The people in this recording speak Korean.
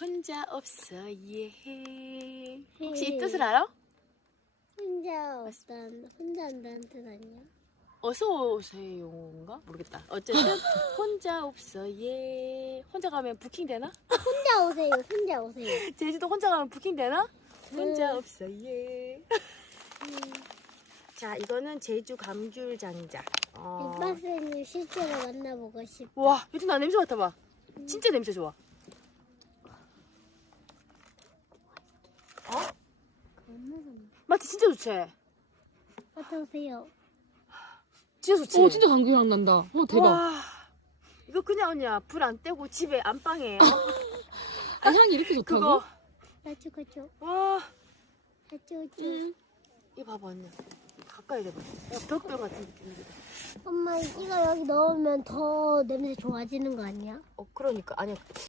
혼자 없어 예. 혹시 이 뜻을 알아? 혼자 한다는 뜻 아니야? 어서 오세요인가? 모르겠다. 어쨌든 혼자 없어 예. 혼자 가면 부킹 되나? 혼자 오세요. 제주도 혼자 가면 부킹 되나? 혼자 없어 예. 자, 이거는 제주 감귤 장작. 빅박스님 실제로 만나보고 싶어. 와, 요즘 나 냄새 맡아봐. 진짜 냄새 좋아. 맞지? 진짜 좋지? 맡아보세요. 진짜 좋지? 진짜 감귤향 난다. 대박. 와, 이거 그냥 언니야 불 안 떼고 집에 안방에 아, 향이 이렇게 좋다고? 그거 가죠. 와 가죠. 이거 봐봐 언니 가까이 대봐. 벽돌 같은 느낌이다. 엄마 이거 여기 넣으면 더 냄새 좋아지는 거 아니야? 그러니까 아니